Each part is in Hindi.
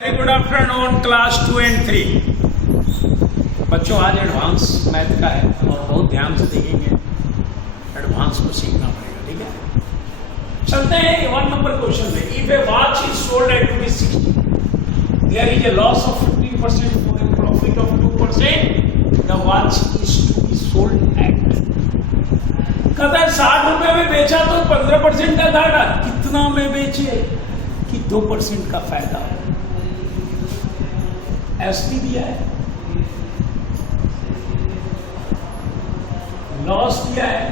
गुड आफ्टरनून क्लास 2 एंड 3 बच्चों, आज एडवांस मैथ का है और बहुत ध्यान से देखेंगे। एडवांस को सीखना पड़ेगा, ठीक है। चलते हैं 1 नंबर क्वेश्चन में। If a watch is sold at ₹60, there is a loss of 15% for a profit of 2%, the watch is to be sold at. कहता है 60 रुपए में बेचा तो 15% का घाटा, कितना में बेचे कि 2% का फायदा। एसपी दिया है, लॉस दिया है,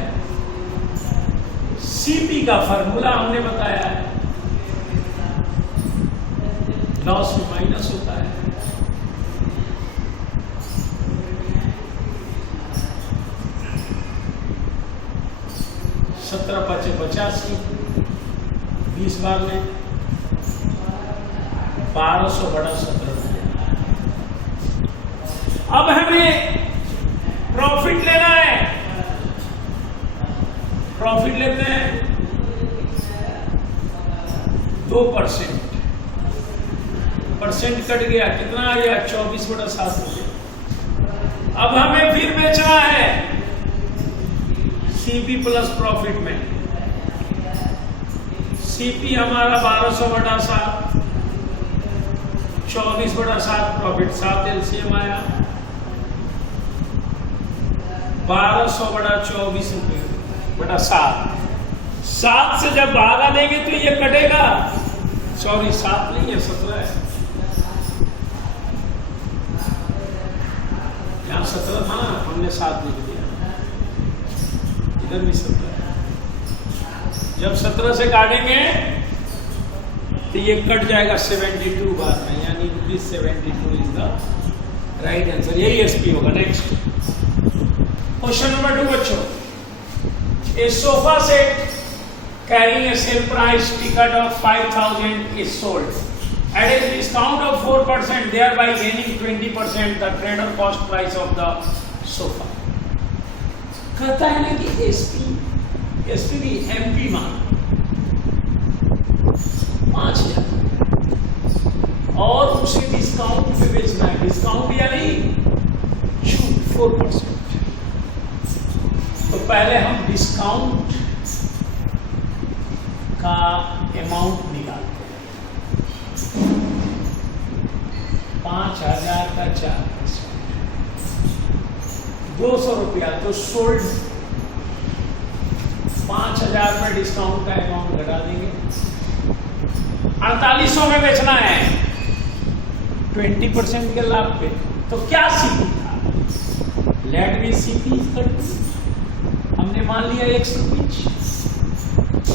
सीपी का फॉर्मूला हमने बताया है, लॉस में माइनस होता है। सत्रह पचे 85, 20 बार में 1200 बड़ा 17। अब हमें प्रॉफिट लेना है, प्रॉफिट लेते हैं 2%। परसेंट कट गया, कितना आ गया 24/7 हो गया। अब हमें फिर बेचना है सीपी प्लस प्रॉफिट में। सीपी हमारा 1200/7, 24/7 प्रॉफिट, 7 एलसीएम आया 1200/24/7। 7 से जब भागा देंगे तो ये कटेगा, सॉरी 7 नहीं है 17 है, यहाँ 17 था ना, हमने 7 लिख दिया, इधर भी 17 है। जब 17 से काटेंगे तो ये कट जाएगा 72 बार में, यानी 72 इज द राइट आंसर, यही एसपी होगा। नेक्स्ट क्वेश्चन नंबर 2 बच्चों, a sofa set carrying a sale price ticket of 5000 is sold at a discount of 4%, thereby gaining 20% the trader cost price of the sofa. कहता है ना कि एसपी भी एमपी मान 5000 और उसे डिस्काउंट पे बेचना है। डिस्काउंट यानी छूट 4%। तो पहले हम डिस्काउंट का अमाउंट निकालते हैं। 5000 का 4%, 200 रुपया तो सोल्ड। 5000 में डिस्काउंट का अमाउंट घटा देंगे, 4800 में बेचना है 20% के लाभ पे। तो क्या सीपी था? लेट मी सीपी हमने मान लिया 100 रुपीज।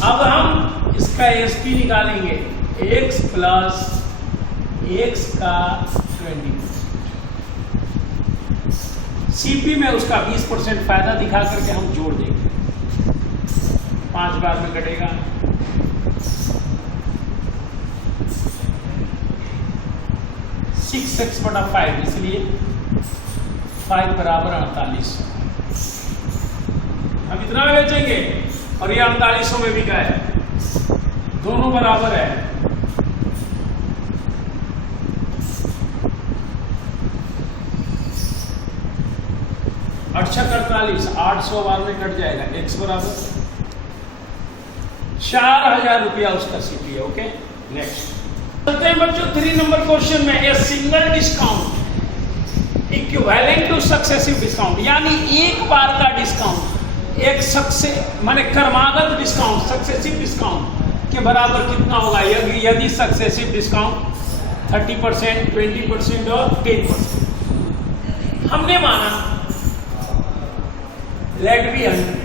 अब हम इसका एसपी निकालेंगे, x प्लस x का 20%। सीपी में उसका 20% फायदा दिखा करके हम जोड़ देंगे, 5 बार में कटेगा। 6x/5, इसलिए 5 बराबर 4800। हम इतना में बेचेंगे और ये 4800 में बिका है, दोनों बराबर है। अच्छा 48, 800 बार में कट जाएगा, x बराबर 4000 रुपया उसका सीपी है। ओके, नेक्स्ट चलते हैं बच्चों 3 नंबर क्वेश्चन में। A single discount equivalent two successive discount, यानी एक बार का डिस्काउंट एक माने क्रमागत डिस्काउंट सक्सेसिव डिस्काउंट के बराबर कितना होगा यदि सक्सेसिव डिस्काउंट 30%, 20% और 10%। हमने माना लेट बी 100।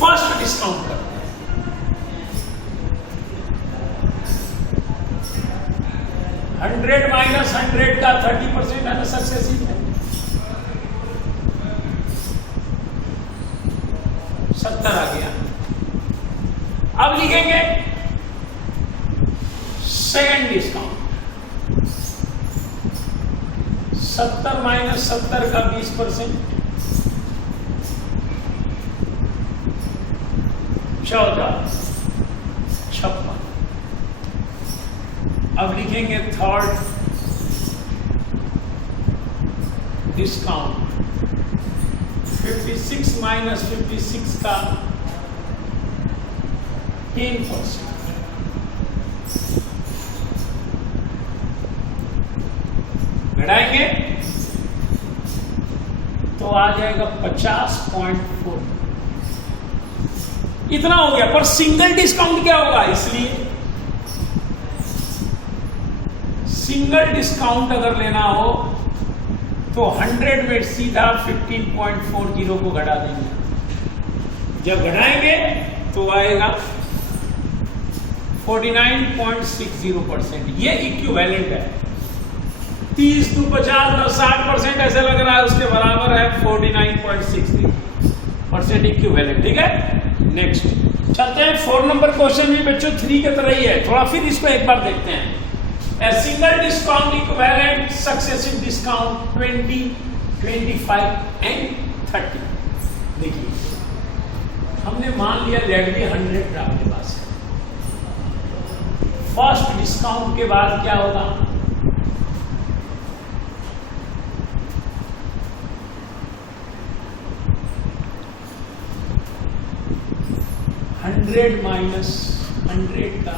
फर्स्ट डिस्काउंट करते हैं, 100 माइनस 100 का 30% है ना, सक्सेसिव है, 70 आ गया। अब लिखेंगे सेकंड डिस्काउंट, 70 माइनस 70 का 20%, 14, 56। अब लिखेंगे थर्ड डिस्काउंट, 56 माइनस 56 का 10%, घटाएंगे तो आ जाएगा 50.4। इतना हो गया। पर सिंगल डिस्काउंट क्या होगा, इसलिए सिंगल डिस्काउंट अगर लेना हो तो 100 में सीधा 15.40 को घटा देंगे। जब घटाएंगे तो आएगा 49.60%। ये इक्विवेलेंट है। 30 to 50 और 60% ऐसे लग रहा है, उसके बराबर है 49.60% इक्विवेलेंट। ठीक है, नेक्स्ट चलते हैं। 4 नंबर क्वेश्चन भी बच्चों 3 के तरह ही है, थोड़ा फिर इसको एक बार देखते हैं। A single discount equivalent successive discount 20, 25 and 30। देखिए, हमने मान लिया ZB 100 आपके पास है। फर्स्ट डिस्काउंट के बाद क्या होगा, माइनस 100 का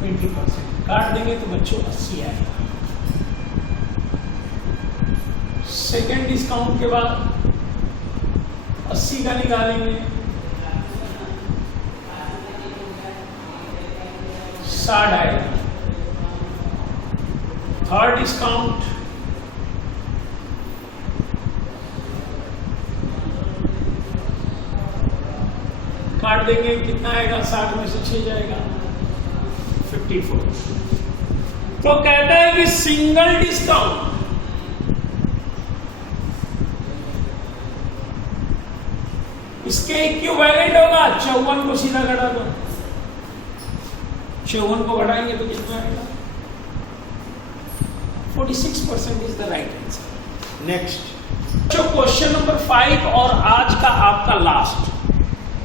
20% काट देंगे तो बच्चों 80 आएगा। सेकेंड डिस्काउंट के बाद 80 का निकालेंगे, 60 आएगा। थर्ड डिस्काउंट काट देंगे, कितना आएगा, 60 में से 6 जाएगा, 54। तो कहता है कि सिंगल डिस्काउंट इसके इक्विवेलेंट होगा। 54 को सीधा घटा दो, 54 को घटाएंगे तो कितना आएगा, 46% is the right answer. Next question number 5 और आज का आपका लास्ट।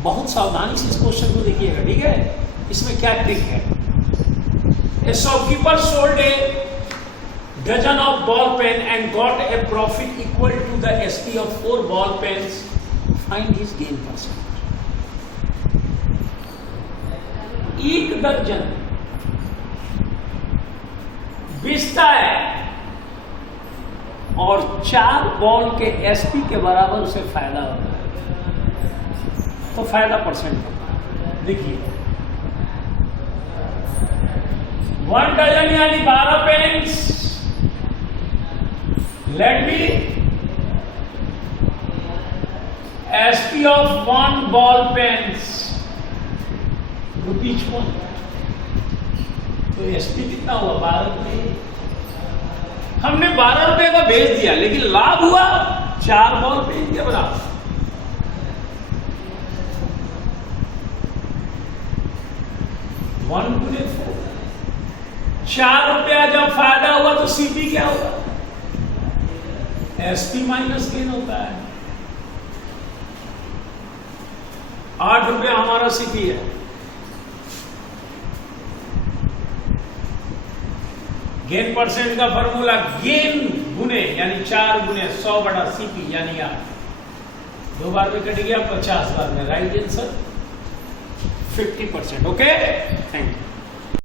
बहुत सावधानी से इस क्वेश्चन को देखिएगा, ठीक है। इसमें क्या ट्रिक है। A shopkeeper sold a dozen of ball pen and got a profit equal to the SP of 4 ball pens. Find his gain percent. एक दर्जन बेचता है और 4 बॉल के SP के बराबर उसे फायदा होता है, तो फायदा परसेंट होगा। देखिए, 1 डजन यानी 12 pens, let be SP of 1 ball pens ₹1। तो SP कितना हुआ, 12 रुपये। हमने 12 रुपये का बेच दिया, लेकिन लाभ हुआ 4 बॉल पेन के बराबर। 1 गुने 4, 4 रुपया जब फायदा हुआ तो CP क्या होगा, SP माइनस गेन होता है। 8 रुपया हमारा CP है। गेन परसेंट का फॉर्मूला गेन गुने यानी 4 गुने 100/CP यानी 8। 2 बार में कट गया, 50 बार में। Right answer 50%। Okay, thank you.